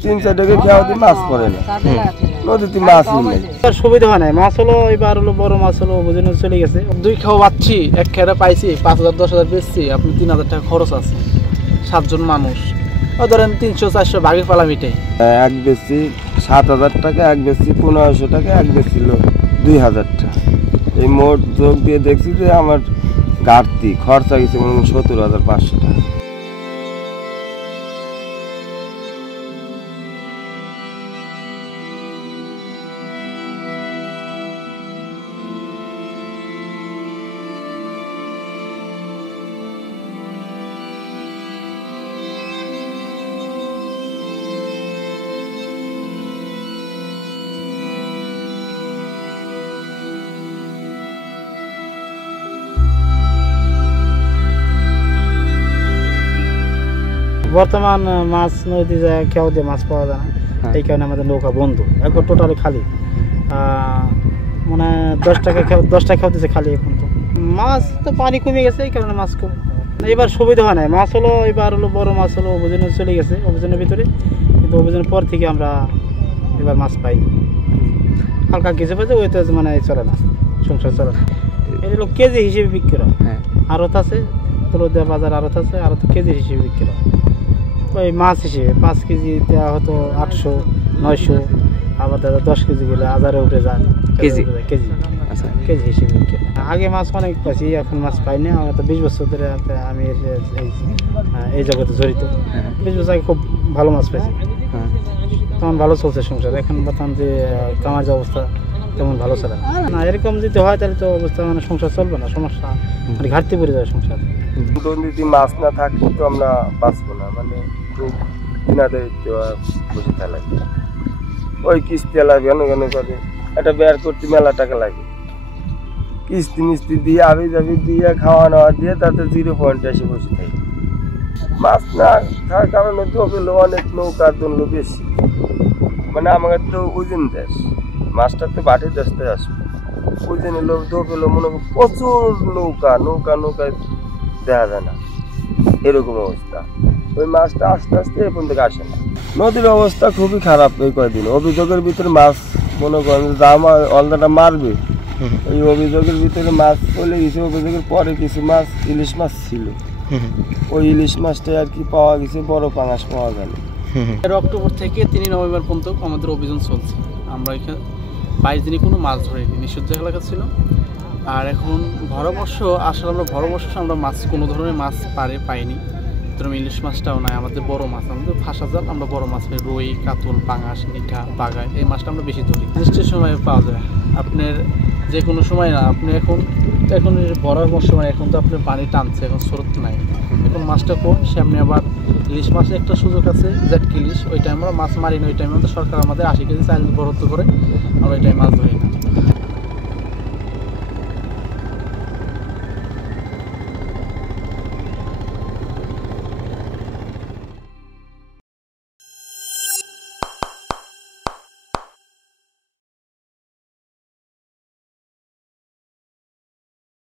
3-4 টাকা খাওয়া দিয়ে মাছ পড়ে না, নদীতে মাছই নেই। সুবিধা হয় নাই, মাছ হলো এবার হলো বড় মাছ হলো বুঝে চলে গেছে। 2 খাওয়া পাচ্ছি, 1 খেয়ে পাইছি 5,000-10,000 বেচছি, আপনি 3,000 টাকা খরচ আছে, 7 জন মানুষ, ধরেন 300-400 ভাগে পালা মিটাই। এক বেচছি 7,000 টাকা, এক বেচছি 1,500 টাকা, এক বেচছিল 2,000 টাকা। এই মোট যোগ দিয়ে দেখছি যে আমার ঘাটতি খরচা গেছে 70,500 টাকা। বর্তমান মাছ নদী যায় কেউ দিয়ে মাছ পাওয়া যায় না, এই কারণে আমাদের নৌকা বন্ধ, একবার টোটালি খালি। মানে 10 টাকা খেয়াও দিচ্ছে খালি। এখন তো মাছ তো পানি কমে গেছে, এই কারণে মাছ কম। এবার সুবিধা হয় না, মাছ হলো এবার হলো বড় মাছ হলো অভিযানে চলে গেছে, অভিযানের ভিতরে, কিন্তু অভিযানের পর থেকে আমরা এবার মাছ পাইনি। হালকা কিছু পাইছে, ওই তো মানে চলে না, সংসার চলে না। এটা হলো কেজি হিসেবে বিক্রি হয়, আড়ত আছে, তলদিয়া বাজার আড়ত আছে, আড়ত কেজি হিসেবে বিক্রি হয়। ওই মাছ হিসেবে 5 কেজি দেওয়া হতো 800-900, আবার 10 কেজি গেলে 1000-এ উঠে যায় কেজি কেজি হিসেবে। আগে মাছ অনেক পাইছি, এখন মাছ পাই না। আমার তো 20 বছর ধরে আমি এই জগতে জড়িত। 20 বছর আগে খুব ভালো মাছ পাইছি, তখন ভালো চলছে সংসার। এখন বর্তমান যে কামার যে অবস্থা, তেমন ভালো চলে না। এরকম যদি হয় তাহলে তো অবস্থা মানে সংসার চলবে না, সমস্যা মানে ঘাটতি পড়ে যাবে সংসার। যদি মাছ না থাকলে তো আমরা বাঁচবো না, মানে খুব দিনাদের বসে থাকা লাগে। ওই কিস্তি লাগে ঘন ঘন করে, একটা বের করতে মেলা টাকা লাগে, কিস্তি মিস্তি দিয়ে আবি যাবি দিয়ে খাওয়া নেওয়া দিয়ে তাতে 0 পয়েন্টে এসে বসে থাকি। মাছ না থাকার কারণে তো পেলো অনেক নৌকা তুললো বেশি, মানে আমাদের তো ওজন দেশ, মাছটা তো বাটির দেশতে আসবে, ওজনে লোক তো পেলো মনে হয় প্রচুর নৌকায় দেখা যায় না, এরকম অবস্থা। ওই মাছটা আস্তে আস্তে এখন থেকে আসে না। নদীর অবস্থা খুবই খারাপ এই কয়েকদিন। অভিযোগের ভিতরে মাছ মনে করেন অলদাটা মারবে, ওই অভিযোগের ভিতরে মাছ চলে গেছে। অভিযোগের পরে কিছু মাছ ইলিশ মাছ ছিল, ওই ইলিশ মাছটা আর কি পাওয়া গেছে, বড় পাঙাশ পাওয়া গেল। অক্টোবর থেকে 3 নভেম্বর পর্যন্ত আমাদের অভিযান চলছে। আমরা এখানে 22 দিনে কোনো মাছ ধরিনি, নিষিদ্ধ এলাকা ছিল। আর এখন ভরবর্ষ আসলে আমরা মাছ কোনো ধরনের মাছ পাইনি, ধরুন ইলিশ মাছটাও নাই। আমাদের বড় মাছ, আমাদের ফাঁসা জাল, আমরা বড় মাছ পাই, রুই, কাতল, পাঙাশ, নিঠা, বাগাই, এই মাছটা আমরা বেশি ধরি। বৃষ্টির সময় পাওয়া যায়, আপনার যে কোনো সময় না। আপনি এখন বড়ার সময়, এখন তো আপনার পানি টানছে, এখন স্রোত নাই, এখন মাছটা কম। সামনে আবার ইলিশ মাছের একটা সুযোগ আছে, জেটকি ইলিশ, ওই টাইমে আমরা মাছ মারি না। ওই টাইমে আমাদের সরকার আমাদের 80 কেজি চাল বরাদ্দ করে, আমরা ওই টাইমে মাছ ধরি না।